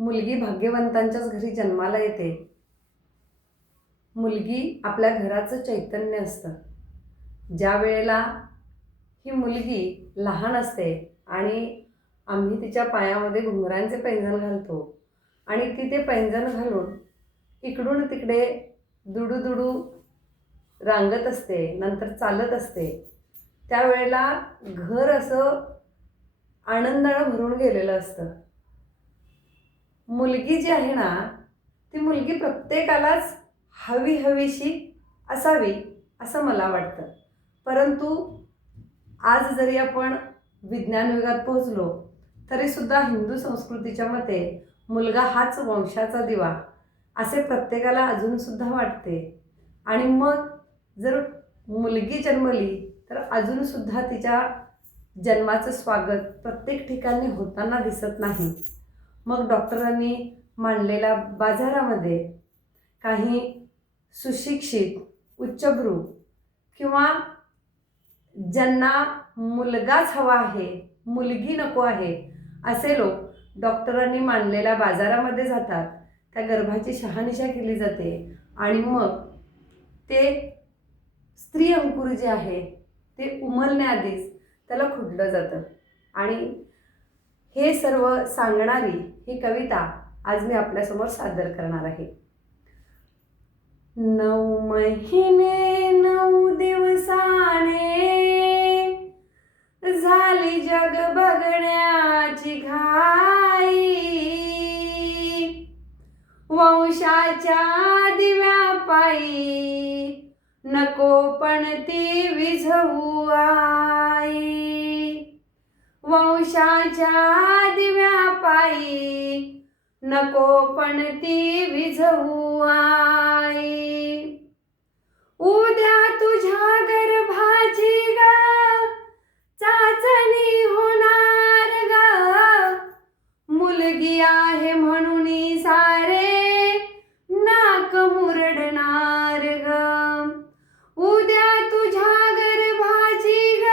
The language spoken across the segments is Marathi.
मुलगी भाग्यवंतांच्याच घरी जन्माला येते. मुलगी आपल्या घराचं चैतन्य असतं. ज्या वेळेला ही मुलगी लहान असते आणि आम्ही तिच्या पायामध्ये घुंगरांचे पैंजण घालतो आणि ती ते पैंजण घालून इकडून तिकडे दुडू रांगत असते, नंतर चालत असते. त्यावेळेला घर असं आनंदानं भरून गेलेलं असतं. मुलगी जी आहे ना, ती मुलगी प्रत्येकालाच हवीशी असावी असं मला वाटतं. परंतु आज जरी आपण विज्ञान युगात पोहोचलो तरीसुद्धा हिंदू संस्कृतीच्या मते मुलगा हाच वंशाचा दिवा असे प्रत्येकाला अजूनसुद्धा वाटते. आणि मग जर मुलगी जन्मली तर अजूनसुद्धा तिच्या जन्माचं स्वागत प्रत्येक ठिकाणी होताना दिसत नाही. मग डॉक्टरांनी मांडलेल्या बाजारामध्ये काही सुशिक्षित, उच्चभ्रू किंवा ज्यांना मुलगाच हवा आहे, मुलगी नको आहे असे लोक डॉक्टरांनी मांडलेल्या बाजारामध्ये जातात. त्या गर्भाची शहानिशा केली जाते आणि मग ते स्त्री अंकुर जे आहे ते उमलण्याआधीच त्याला खुडलं जातं. आणि हे सर्व सांगणारी ही कविता आज मी आपल्यासमोर सादर करणार आहे. 9 महिने 9 दिवसाने झाली जग बघण्याची घाई, वंशाच्या दिव्यापायी नको पण ती विझवू आई, वंशाच्या दिव्यापायी नको पण ती विझवू आई. उद्या तुझ्या गर्भाची ग चाचणी होणार ग, मुलगी आहे म्हणून सारे नाक मुरडणार ग. उद्या तुझ्या गर्भाची ग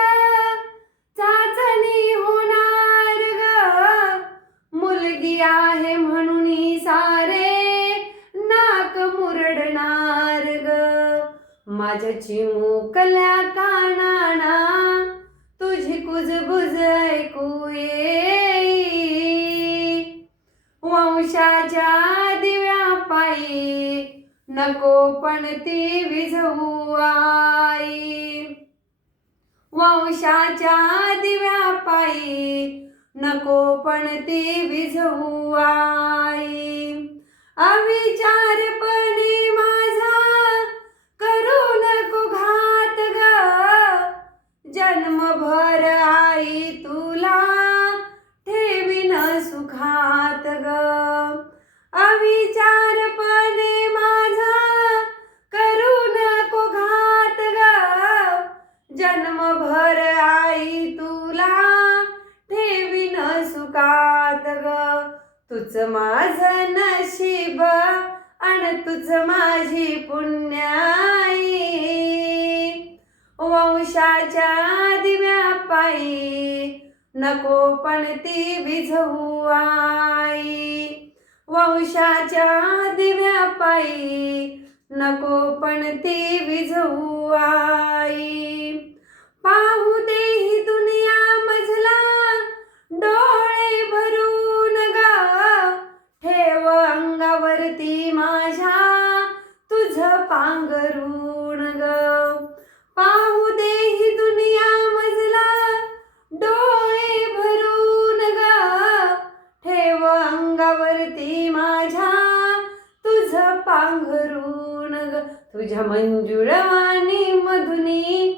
चाचणी होणार ग, मुलगी आहे म्हणून सारे नाक मुरडणार ग. माझ्या चिमुकल्या कानाना तुझी कुजबुज ऐकू येई, वंशाच्या दिव्यापायी नको पण ती विझवू आई, वंशाच्या दिव्यापायी नको पण ती विझवू आई. अविचारपणे माझा करू नको घात ग, जन्मभर आई तुला ठेवीन सुखात ग. अविचारपणे माझा करू नको घात ग, जन्मभर आई तुला ठेवीन सुखात ग. तुझ माझं नशीब आणि तुझ माझी पुण्याई, वंशाच्या दिव्यापायी नको पण ती विझवू आई, वंशाच्या दिव्यापायी नको पण ती विझवू आई. पाहू दे ही दुनिया मजला डोळे भरून ग, ठेव अंगावरती माझ्या तुझ पांघरून ग. पाहू दे ही दुनिया मजला डोळे भरून ग, ठेव अंगावरती माझ्या तुझ पांघरून ग. तुझ्या मंजुळवाणी मधुनी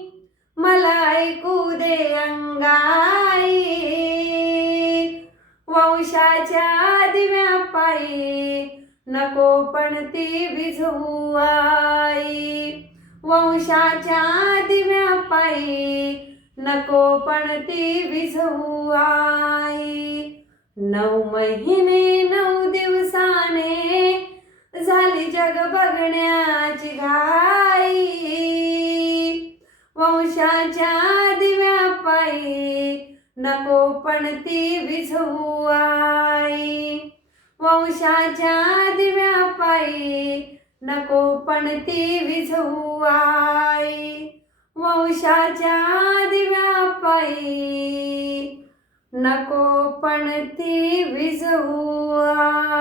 मला ऐकू दे अंगाई, वंशाच्या दिव्यापायी नको पण ती विझवू आई, वंशाच्या दिव्यापायी नको पण ती विझवू आई. 9 महिने 9 दिवसाने झाली जग बघण्याची घाई, वंशाच्या दिव्यापायी नको पण ती विझवू आई, वंशाच्या दिव्या पायी नको पण ती विझवू आई. वंशाच्या दिव्या पायी नको पण ती विझवू आई.